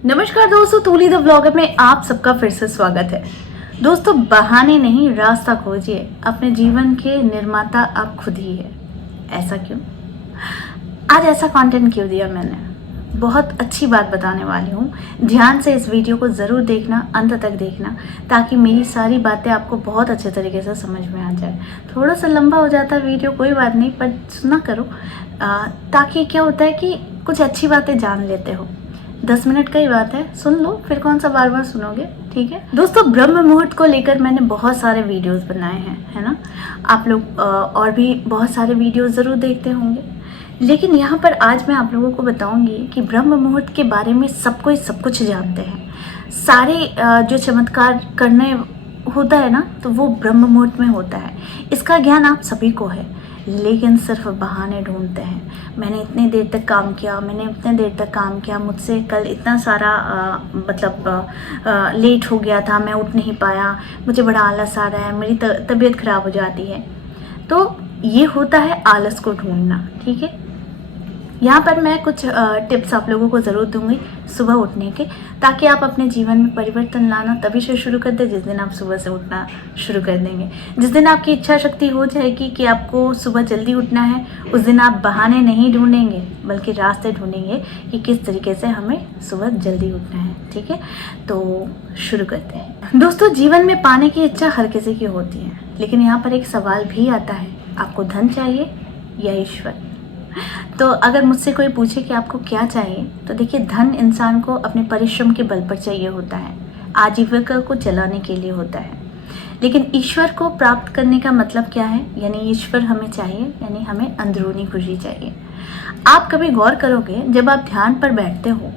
नमस्कार दोस्तों, तूली the vlogger में आप सबका फिर से स्वागत है। दोस्तों, बहाने नहीं, रास्ता खोजिए। अपने जीवन के निर्माता आप खुद ही है। ऐसा क्यों? आज ऐसा कंटेंट क्यों दिया मैंने? बहुत अच्छी बात बताने वाली हूँ। ध्यान से इस वीडियो को ज़रूर देखना, अंत तक देखना, ताकि मेरी सारी बातें आपको बहुत अच्छे तरीके से समझ में आ जाए। थोड़ा सा लंबा हो जाता है वीडियो, कोई बात नहीं, पर सुना करो, ताकि क्या होता है कि कुछ अच्छी बातें जान लेते हो। 10 मिनट का ही बात है, सुन लो, फिर कौन सा बार बार सुनोगे, ठीक है। दोस्तों, ब्रह्म मुहूर्त को लेकर मैंने बहुत सारे वीडियोस बनाए हैं, है ना। आप लोग और भी बहुत सारे वीडियोस ज़रूर देखते होंगे, लेकिन यहाँ पर आज मैं आप लोगों को बताऊंगी कि ब्रह्म मुहूर्त के बारे में सब कुछ जानते हैं। सारे जो चमत्कार करने होता है ना, तो वो ब्रह्म मुहूर्त में होता है। इसका ज्ञान आप सभी को है, लेकिन सिर्फ बहाने ढूंढते हैं। मैंने इतनी देर तक काम किया, मैंने इतने देर तक काम किया, मुझसे कल इतना सारा लेट हो गया था, मैं उठ नहीं पाया, मुझे बड़ा आलस आ रहा है, मेरी तबीयत खराब हो जाती है। तो ये होता है आलस को ढूंढना, ठीक है। यहाँ पर मैं कुछ टिप्स आप लोगों को ज़रूर दूंगी सुबह उठने के, ताकि आप अपने जीवन में परिवर्तन लाना तभी से शुरू कर दें जिस दिन आप सुबह से उठना शुरू कर देंगे। जिस दिन आपकी इच्छा शक्ति हो जाएगी कि आपको सुबह जल्दी उठना है, उस दिन आप बहाने नहीं ढूंढेंगे, बल्कि रास्ते ढूंढेंगे कि किस तरीके से हमें सुबह जल्दी उठना है, ठीक है। तो शुरू करते हैं। दोस्तों, जीवन में पाने की इच्छा हर किसी की होती है, लेकिन यहाँ पर एक सवाल भी आता है, आपको धन चाहिए या ईश्वर? तो अगर मुझसे कोई पूछे कि आपको क्या चाहिए, तो देखिए, धन इंसान को अपने परिश्रम के बल पर चाहिए होता है, आजीविका को चलाने के लिए होता है। लेकिन ईश्वर को प्राप्त करने का मतलब क्या है? यानी ईश्वर हमें चाहिए, यानी हमें अंदरूनी खुशी चाहिए। आप कभी गौर करोगे, जब आप ध्यान पर बैठते हो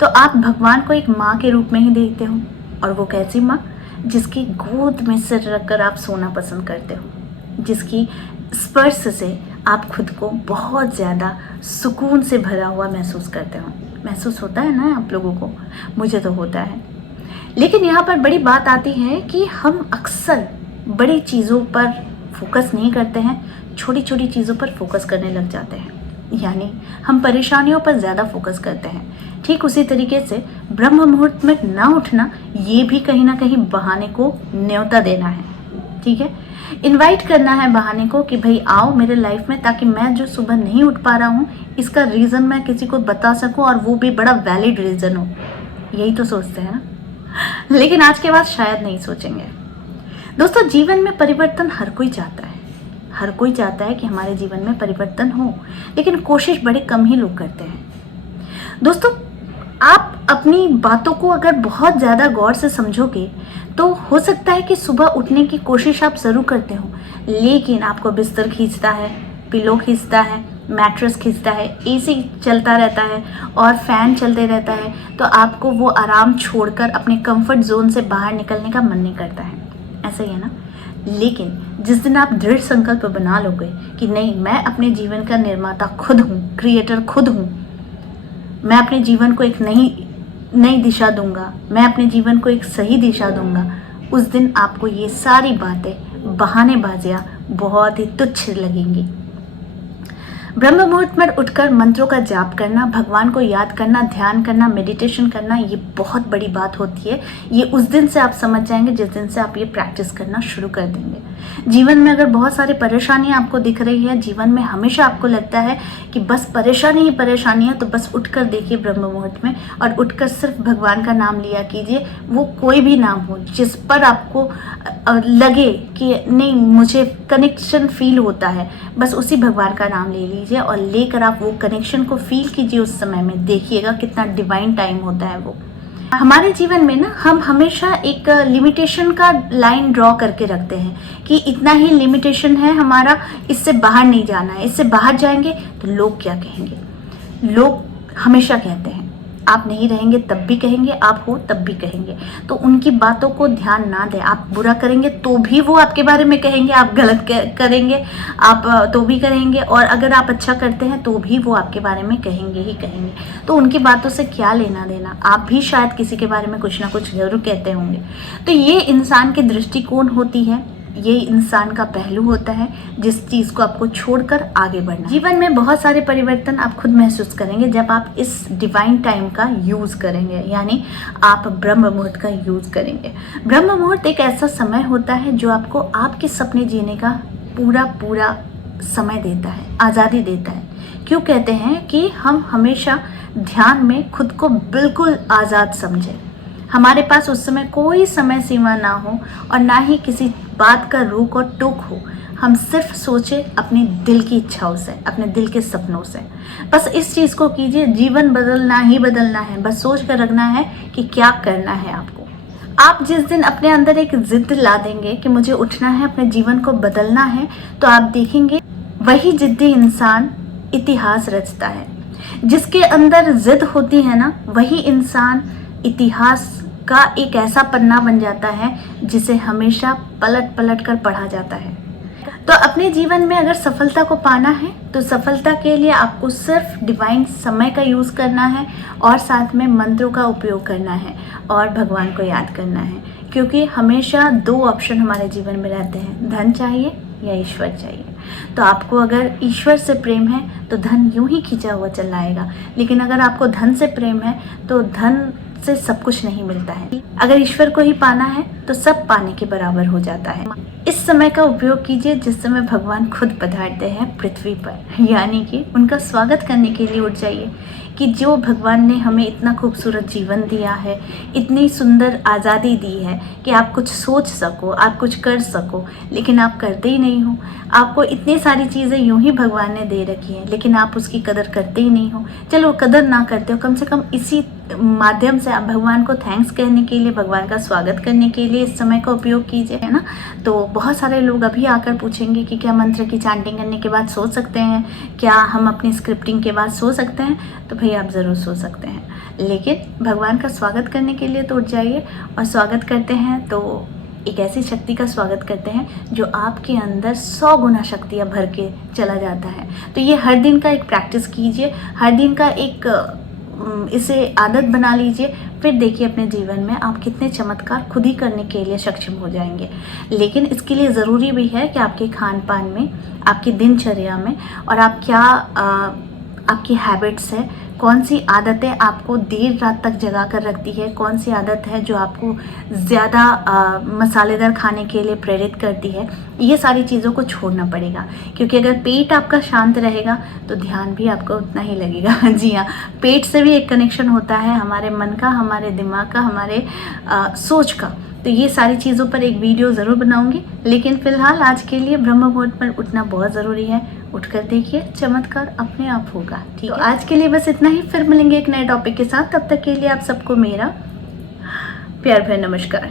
तो आप भगवान को एक माँ के रूप में ही देखते हो। और वो कैसी माँ? जिसकी गोद में सिर रखकर आप सोना पसंद करते हो, जिसकी स्पर्श से आप खुद को बहुत ज़्यादा सुकून से भरा हुआ महसूस करते हो। महसूस होता है ना आप लोगों को? मुझे तो होता है। लेकिन यहाँ पर बड़ी बात आती है कि हम अक्सर बड़ी चीज़ों पर फोकस नहीं करते हैं, छोटी छोटी चीज़ों पर फोकस करने लग जाते हैं। यानी हम परेशानियों पर ज़्यादा फोकस करते हैं। ठीक उसी तरीके से ब्रह्म मुहूर्त में ना उठना, ये भी कहीं ना कहीं बहाने को न्योता देना है, ठीक है। इनवाइट करना है बहाने को कि भाई आओ मेरे लाइफ में, ताकि मैं जो सुबह नहीं उठ पा रहा हूँ इसका रीज़न मैं किसी को बता सकूँ, और वो भी बड़ा वैलिड रीज़न हो। यही तो सोचते हैं ना, लेकिन आज के बाद शायद नहीं सोचेंगे। दोस्तों, जीवन में परिवर्तन हर कोई चाहता है। हर कोई चाहता है कि हमारे जीवन में परिवर्तन हो, लेकिन कोशिश बड़े कम ही लोग करते हैं। दोस्तों, आप अपनी बातों को अगर बहुत ज़्यादा गौर से समझोगे तो हो सकता है कि सुबह उठने की कोशिश आप ज़रूर करते हो, लेकिन आपको बिस्तर खींचता है, पिलो खींचता है, मैट्रेस खींचता है, एसी चलता रहता है और फैन चलते रहता है, तो आपको वो आराम छोड़कर अपने कंफर्ट जोन से बाहर निकलने का मन नहीं करता है। ऐसा ही है ना। लेकिन जिस दिन आप दृढ़ संकल्प बना लोगे कि नहीं, मैं अपने जीवन का निर्माता खुद हूँ, क्रिएटर खुद हूँ, मैं अपने जीवन को एक नई दिशा दूंगा, मैं अपने जीवन को एक सही दिशा दूंगा, उस दिन आपको ये सारी बातें, बहानेबाजियाँ बहुत ही तुच्छ लगेंगी। ब्रह्म मुहूर्त में उठकर मंत्रों का जाप करना, भगवान को याद करना, ध्यान करना, मेडिटेशन करना, ये बहुत बड़ी बात होती है। ये उस दिन से आप समझ जाएंगे जिस दिन से आप ये प्रैक्टिस करना शुरू कर देंगे। जीवन में अगर बहुत सारी परेशानियां आपको दिख रही है, जीवन में हमेशा आपको लगता है कि बस परेशानी ही परेशानी है, तो बस उठकर देखिए ब्रह्म मुहूर्त में, और उठकर सिर्फ भगवान का नाम लिया कीजिए। वो कोई भी नाम हो जिस पर आपको लगे कि नहीं, मुझे कनेक्शन फील होता है, बस उसी भगवान का नाम ले लीजिए और लेकर आप वो कनेक्शन को फील कीजिए। उस समय में देखिएगा कितना डिवाइन टाइम होता है वो। हमारे जीवन में ना, हम हमेशा एक लिमिटेशन का लाइन ड्रॉ करके रखते हैं कि इतना ही लिमिटेशन है हमारा, इससे बाहर नहीं जाना है, इससे बाहर जाएंगे तो लोग क्या कहेंगे। लोग हमेशा कहते हैं, आप नहीं रहेंगे तब भी कहेंगे, आप हो तब भी कहेंगे। तो उनकी बातों को ध्यान ना दें। आप बुरा करेंगे तो भी वो आपके बारे में कहेंगे, आप गलत करेंगे आप तो भी करेंगे, और अगर आप अच्छा करते हैं तो भी वो आपके बारे में कहेंगे ही कहेंगे। तो उनकी बातों से क्या लेना देना। आप भी शायद किसी के बारे में कुछ ना कुछ जरूर कहते होंगे। तो ये इंसान की दृष्टिकोण होती है, ये इंसान का पहलू होता है जिस चीज़ को आपको छोड़कर आगे बढ़ना। जीवन में बहुत सारे परिवर्तन आप खुद महसूस करेंगे जब आप इस डिवाइन टाइम का यूज़ करेंगे, यानी आप ब्रह्म मुहूर्त का यूज़ करेंगे। ब्रह्म मुहूर्त एक ऐसा समय होता है जो आपको आपके सपने जीने का पूरा समय देता है, आज़ादी देता है। क्यों कहते हैं कि हम हमेशा ध्यान में खुद को बिल्कुल आज़ाद समझें। हमारे पास उस समय कोई समय सीमा ना हो और ना ही किसी बात का रोक और टोक हो। हम सिर्फ सोचें अपने दिल की इच्छाओं से, अपने दिल के सपनों से। बस इस चीज़ को कीजिए। जीवन बदलना ही बदलना है, बस सोच कर रखना है कि क्या करना है आपको। आप जिस दिन अपने अंदर एक जिद ला देंगे कि मुझे उठना है, अपने जीवन को बदलना है, तो आप देखेंगे वही जिद्दी इंसान इतिहास रचता है। जिसके अंदर जिद होती है ना, वही इंसान इतिहास का एक ऐसा पन्ना बन जाता है जिसे हमेशा पलट पलट कर पढ़ा जाता है। तो अपने जीवन में अगर सफलता को पाना है तो सफलता के लिए आपको सिर्फ डिवाइन समय का यूज़ करना है और साथ में मंत्रों का उपयोग करना है और भगवान को याद करना है। क्योंकि हमेशा दो ऑप्शन हमारे जीवन में रहते हैं, धन चाहिए या ईश्वर चाहिए। तो आपको अगर ईश्वर से प्रेम है तो धन यूं ही खींचा हुआ चला आएगा, लेकिन अगर आपको धन से प्रेम है तो धन से सब कुछ नहीं मिलता है। अगर ईश्वर को ही पाना है तो सब पाने के बराबर हो जाता है। इस समय का उपयोग कीजिए जिस समय भगवान खुद पधारते हैं पृथ्वी पर, यानी कि उनका स्वागत करने के लिए उठ जाइए कि जो भगवान ने हमें इतना खूबसूरत जीवन दिया है, इतनी सुंदर आज़ादी दी है कि आप कुछ सोच सको, आप कुछ कर सको, लेकिन आप करते ही नहीं हो। आपको इतनी सारी चीज़ें यूं ही भगवान ने दे रखी हैं, लेकिन आप उसकी कदर करते ही नहीं हो। चलो कदर ना करते हो, कम से कम इसी माध्यम से आप भगवान को थैंक्स कहने के लिए, भगवान का स्वागत करने के लिए इस समय का उपयोग कीजिए, है ना। तो बहुत सारे लोग अभी आकर पूछेंगे कि क्या मंत्र की चैंटिंग करने के बाद सो सकते हैं, क्या हम अपनी स्क्रिप्टिंग के बाद सो सकते हैं? तो भाई आप ज़रूर सो सकते हैं, लेकिन भगवान का स्वागत करने के लिए तो उठ जाइए। और स्वागत करते हैं तो एक ऐसी शक्ति का स्वागत करते हैं जो आपके अंदर 100 गुना शक्तियाँ भर के चला जाता है। तो ये हर दिन का एक प्रैक्टिस कीजिए, हर दिन का एक इसे आदत बना लीजिए। फिर देखिए अपने जीवन में आप कितने चमत्कार खुद ही करने के लिए सक्षम हो जाएंगे। लेकिन इसके लिए ज़रूरी भी है कि आपके खान पान में, आपकी दिनचर्या में और आप क्या आपकी हैबिट्स है, कौन सी आदतें आपको देर रात तक जगा कर रखती है, कौन सी आदत है जो आपको ज़्यादा मसालेदार खाने के लिए प्रेरित करती है, ये सारी चीज़ों को छोड़ना पड़ेगा। क्योंकि अगर पेट आपका शांत रहेगा तो ध्यान भी आपको उतना ही लगेगा। जी हाँ, पेट से भी एक कनेक्शन होता है हमारे मन का, हमारे दिमाग का, हमारे सोच का। तो ये सारी चीज़ों पर एक वीडियो ज़रूर बनाऊंगी, लेकिन फ़िलहाल आज के लिए ब्रह्म मुहूर्त पर उठना बहुत ज़रूरी है। उठकर देखिए, चमत्कार अपने आप होगा। ठीक है, तो आज के लिए बस इतना ही। फिर मिलेंगे एक नए टॉपिक के साथ। तब तक के लिए आप सबको मेरा प्यार भरा नमस्कार।